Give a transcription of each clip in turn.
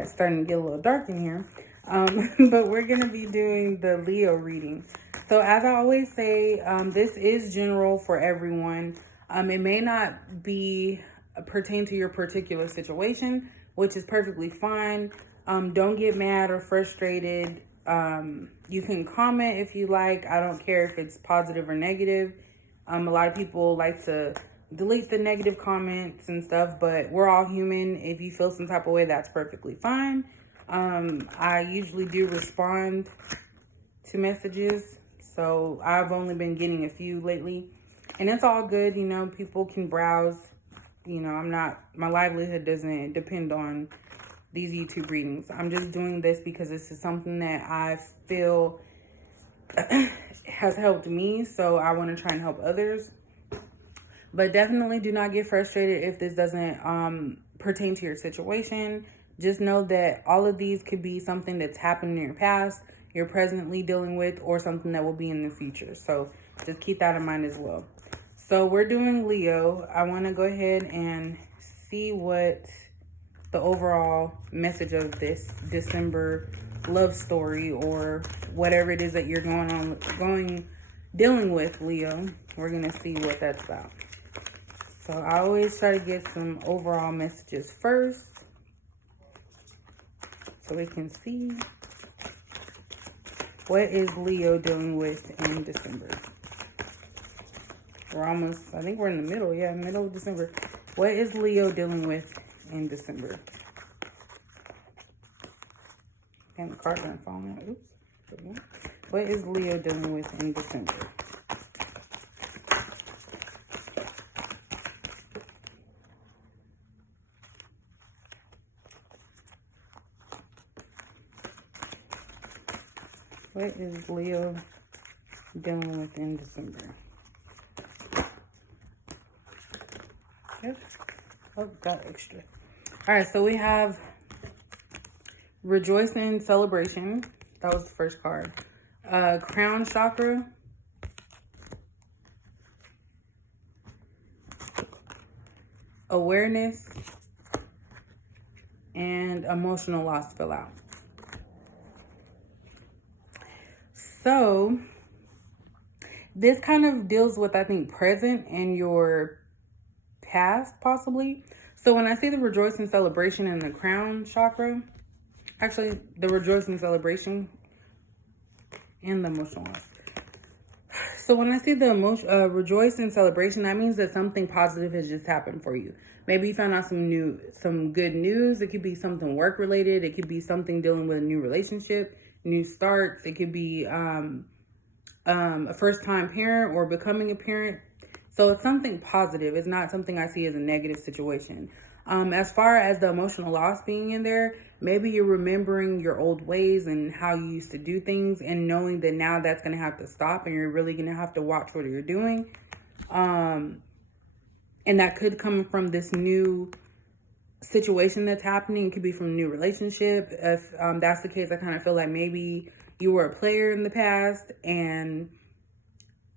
right, it's starting to get a little dark in here. But we're going to be doing the Leo reading. So as I always say, this is general for everyone. It may not be pertain to your particular situation, which is perfectly fine. Don't get mad or frustrated. You can comment if you like. I don't care if it's positive or negative. A lot of people like to delete the negative comments and stuff, but we're all human. If you feel some type of way, that's perfectly fine. I usually do respond to messages, so I've only been getting a few lately, and it's all good. You know, people can browse. You know, my livelihood doesn't depend on these YouTube readings. I'm just doing this because this is something that I feel has helped me, so I want to try and help others. But definitely do not get frustrated if this doesn't pertain to your situation. Just know that all of these could be something that's happened in your past, you're presently dealing with, or something that will be in the future. So just keep that in mind as well. So we're doing Leo. I want to go ahead and see what the overall message of this December love story, or whatever it is that you're dealing with, Leo. We're going to see what that's about. So I always try to get some overall messages first, so we can see what is Leo dealing with in December. I think we're in the middle. Yeah, middle of December. What is Leo dealing with in December? And the card done falling out. Oops. What is Leo dealing with in December? What is Leo dealing with in December? Yep. Oh, got extra. All right, so we have Rejoicing Celebration. That was the first card. Crown Chakra. Awareness. And Emotional Loss fell out. So this kind of deals with, I think, present and your past, possibly. So when I see the Rejoicing Celebration and the Crown Chakra, actually the Rejoicing Celebration and the Emotional Loss. So when I see the Rejoicing Celebration, that means that something positive has just happened for you. Maybe you found out some good news. It could be something work related. It could be something dealing with a new relationship, new starts. It could be a first-time parent or becoming a parent. So it's something positive. It's not something I see as a negative situation. As far as the emotional loss being in there, maybe you're remembering your old ways and how you used to do things, and knowing that now that's going to have to stop and you're really going to have to watch what you're doing. And that could come from this new situation that's happening. It could be from a new relationship. If that's the case, I kind of feel like maybe you were a player in the past, and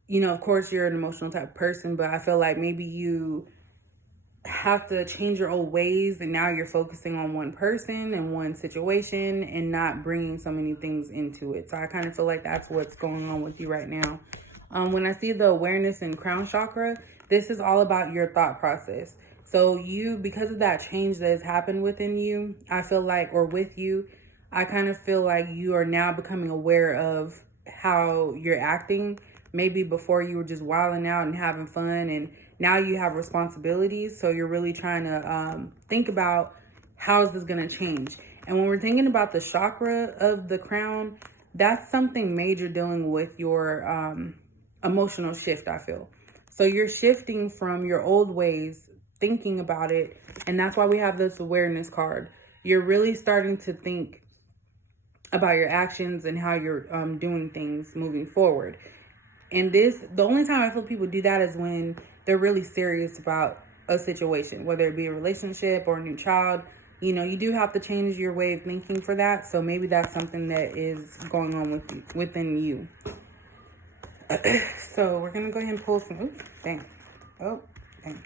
you know, of course you're an emotional type of person, but I feel like maybe you have to change your old ways, and now you're focusing on one person and one situation and not bringing so many things into it. So I kind of feel like that's what's going on with you right now. When I see the awareness and crown chakra, this is all about your thought process. So you, because of that change that has happened within you, I feel like, or with you, I kind of feel like you are now becoming aware of how you're acting. Maybe before you were just wilding out and having fun, and now you have responsibilities. So you're really trying to think about, how is this going to change? And when we're thinking about the chakra of the crown, that's something major dealing with your emotional shift, I feel. So you're shifting from your old ways, thinking about it. And that's why we have this awareness card. You're really starting to think about your actions and how you're doing things moving forward. And the only time I feel people do that is when they're really serious about a situation, whether it be a relationship or a new child. You know, you do have to change your way of thinking for that. So maybe that's something that is going on within you. So we're going to go ahead and pull some, oops, dang. Oh, dang.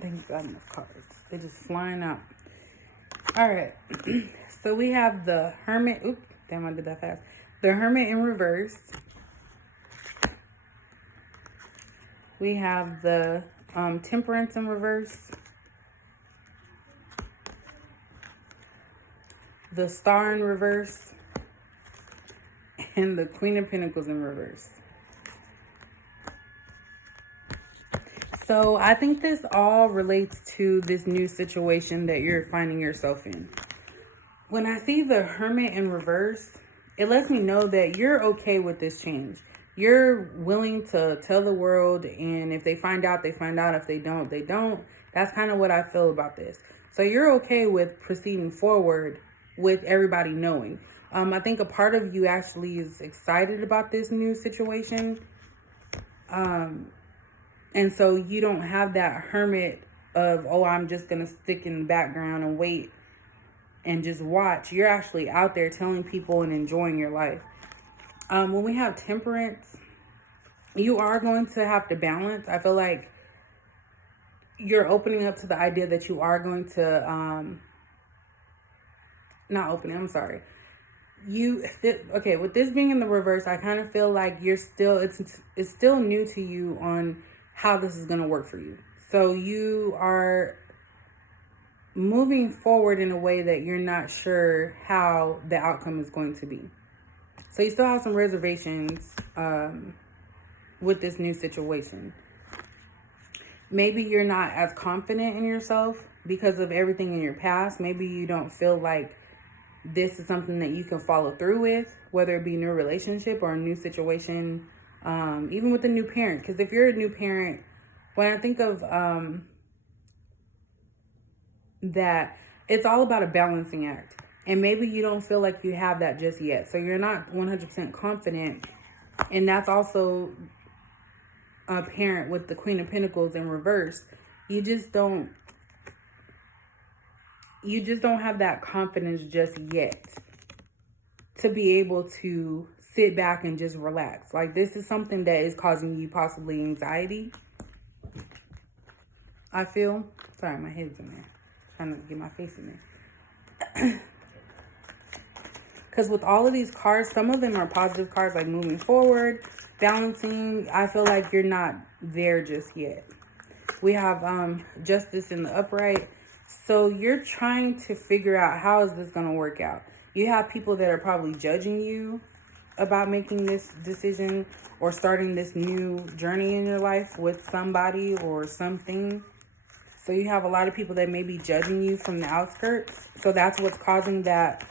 Thank God enough cards. They're just flying out. All right. So we have the Hermit. Oops, damn, I did that fast. The Hermit in reverse. We have the Temperance in reverse. The Star in reverse. And the Queen of Pentacles in reverse. So I think this all relates to this new situation that you're finding yourself in. When I see the Hermit in reverse, it lets me know that you're okay with this change. You're willing to tell the world, and if they find out, they find out. If they don't, they don't. That's kind of what I feel about this. So you're okay with proceeding forward with everybody knowing. I think a part of you actually is excited about this new situation. And so you don't have that hermit of, oh, I'm just going to stick in the background and wait and just watch. You're actually out there telling people and enjoying your life. When we have Temperance, you are going to have to balance. I feel like you're opening up to the idea that you are going to, not opening, I'm sorry. Okay, with this being in the reverse, I kind of feel like you're still, it's still new to you on how this is going to work for you. So you are moving forward in a way that you're not sure how the outcome is going to be. So you still have some reservations with this new situation. Maybe you're not as confident in yourself because of everything in your past. Maybe you don't feel like this is something that you can follow through with, whether it be a new relationship or a new situation, even with a new parent. Because if you're a new parent, when I think of that, it's all about a balancing act. And maybe you don't feel like you have that just yet. So you're not 100% confident. And that's also apparent with the Queen of Pentacles in reverse. You just don't have that confidence just yet to be able to sit back and just relax. Like, this is something that is causing you possibly anxiety. I feel. Sorry, my head's in there. Trying to get my face in there. Because with all of these cards, some of them are positive cards, like moving forward, balancing. I feel like you're not there just yet. We have Justice in the upright. So you're trying to figure out, how is this going to work out? You have people that are probably judging you about making this decision or starting this new journey in your life with somebody or something. So you have a lot of people that may be judging you from the outskirts. So that's what's causing that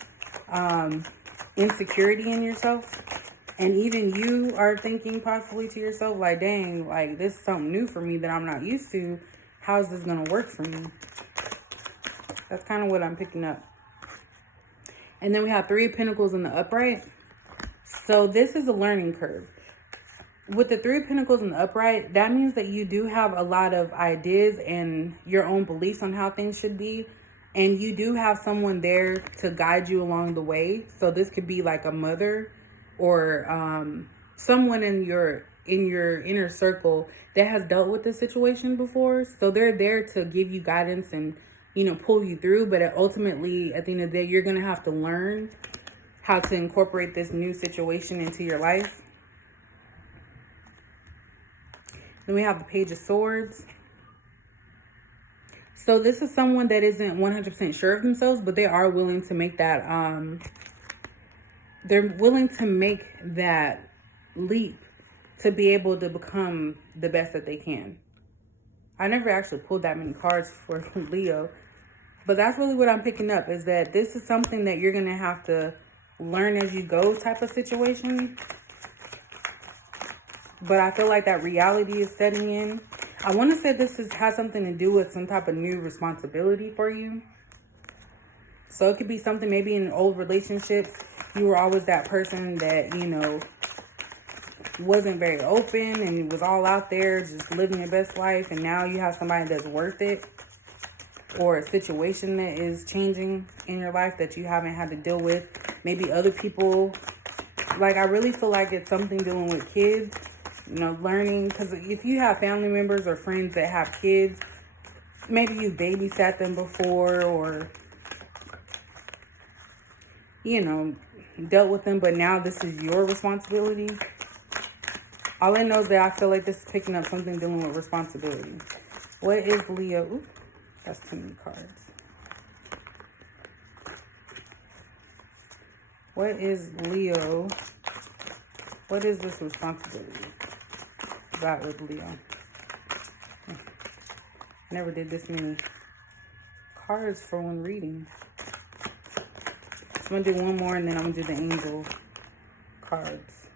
insecurity in yourself. And even you are thinking possibly to yourself, like, dang, like, this is something new for me that I'm not used to. How is this going to work for me? That's kind of what I'm picking up. And then we have Three of Pentacles in the upright. So this is a learning curve. With the Three of Pentacles in the upright, that means that you do have a lot of ideas and your own beliefs on how things should be. And you do have someone there to guide you along the way. So this could be like a mother or someone in your inner circle that has dealt with this situation before. So they're there to give you guidance and, you know, pull you through. But ultimately, at the end of the day, you're going to have to learn how to incorporate this new situation into your life. Then we have the Page of Swords. So this is someone that isn't 100% sure of themselves, but they are willing to make that, they're willing to make that leap to be able to become the best that they can. I never actually pulled that many cards for Leo, but that's really what I'm picking up, is that this is something that you're going to have to learn as you go type of situation. But I feel like that reality is setting in. I want to say this has something to do with some type of new responsibility for you. So it could be something maybe in old relationships. You were always that person that, you know, wasn't very open and was all out there just living your best life. And now you have somebody that's worth it, or a situation that is changing in your life that you haven't had to deal with. Maybe other people. Like, I really feel like it's something dealing with kids. You know, learning, because if you have family members or friends that have kids, maybe you babysat them before, or, you know, dealt with them, but now this is your responsibility. All I know is that I feel like this is picking up something dealing with responsibility. What is Leo? Ooh, that's too many cards. What is Leo? What is this responsibility about with Leo? Never did this many cards for one reading. So I'm going to do one more and then I'm going to do the angel cards.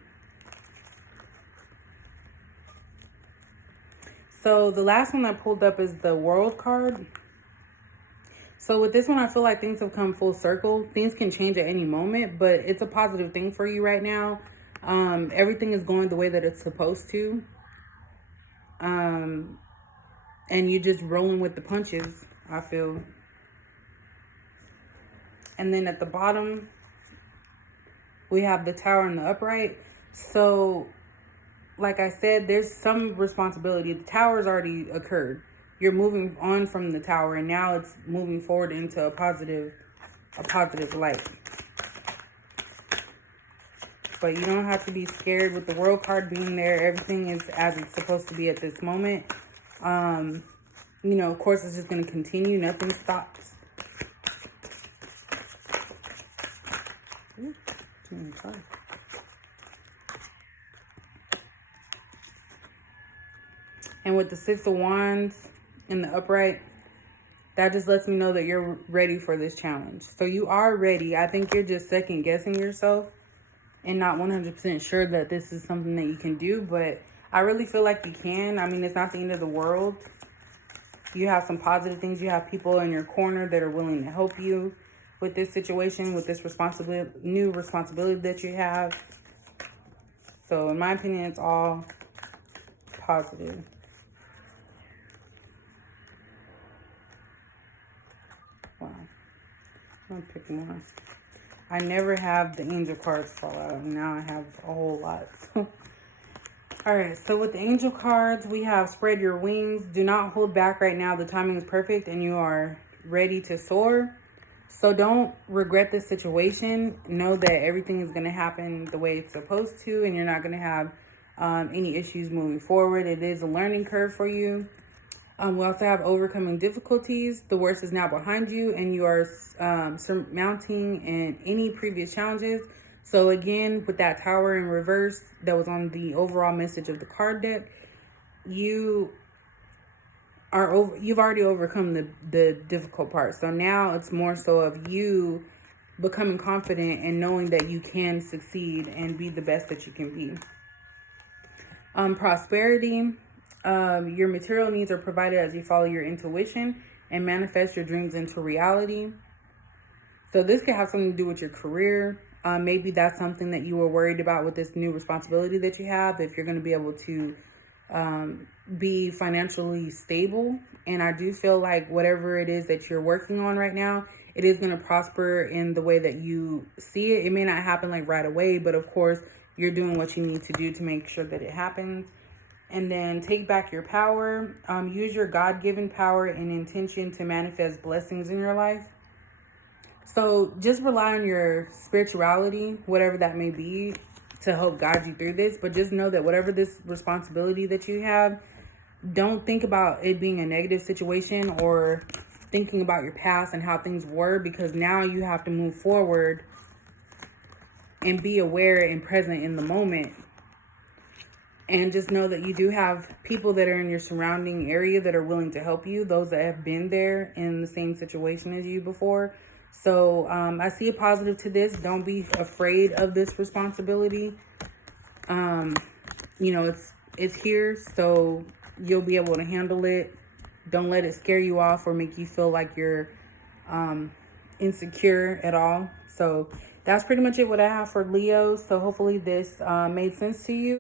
So the last one I pulled up is the World card. So with this one, I feel like things have come full circle. Things can change at any moment, but it's a positive thing for you right now. Everything is going the way that it's supposed to. And you're just rolling with the punches, I feel. And then at the bottom, we have the Tower and the Upright. So, like I said, there's some responsibility. The Tower's already occurred. You're moving on from the Tower, and now it's moving forward into a positive light. But you don't have to be scared with the World card being there. Everything is as it's supposed to be at this moment. You know, of course, it's just going to continue. Nothing stops. Ooh, too many cards. And with the Six of Wands in the upright, that just lets me know that you're ready for this challenge. So you are ready. I think you're just second guessing yourself and not 100% sure that this is something that you can do. But I really feel like you can. I mean, it's not the end of the world. You have some positive things. You have people in your corner that are willing to help you with this situation, with this new responsibility that you have. So in my opinion, it's all positive. Wow. I'm gonna pick more. I never have the angel cards fall out, and now I have a whole lot. All right, so with the angel cards, we have spread your wings. Do not hold back right now. The timing is perfect and you are ready to soar. So don't regret this situation. Know that everything is going to happen the way it's supposed to, and you're not going to have any issues moving forward. It is a learning curve for you. We also have overcoming difficulties. The worst is now behind you, and you are surmounting any previous challenges. So again, with that Tower in reverse that was on the overall message of the card deck, you've already overcome the difficult part. So now it's more so of you becoming confident and knowing that you can succeed and be the best that you can be. Prosperity. Your material needs are provided as you follow your intuition and manifest your dreams into reality. So this could have something to do with your career. Maybe that's something that you were worried about with this new responsibility that you have, if you're going to be able to be financially stable. And I do feel like whatever it is that you're working on right now, it is going to prosper in the way that you see it. It may not happen like right away, but of course, you're doing what you need to do to make sure that it happens. And then take back your power. Use your God-given power and intention to manifest blessings in your life. So just rely on your spirituality, whatever that may be, to help guide you through this. But just know that whatever this responsibility that you have, don't think about it being a negative situation or thinking about your past and how things were, because now you have to move forward and be aware and present in the moment. And just know that you do have people that are in your surrounding area that are willing to help you, those that have been there in the same situation as you before. So I see a positive to this. Don't be afraid of this responsibility. You know, it's here, so you'll be able to handle it. Don't let it scare you off or make you feel like you're insecure at all. So that's pretty much it what I have for Leo. So hopefully this made sense to you.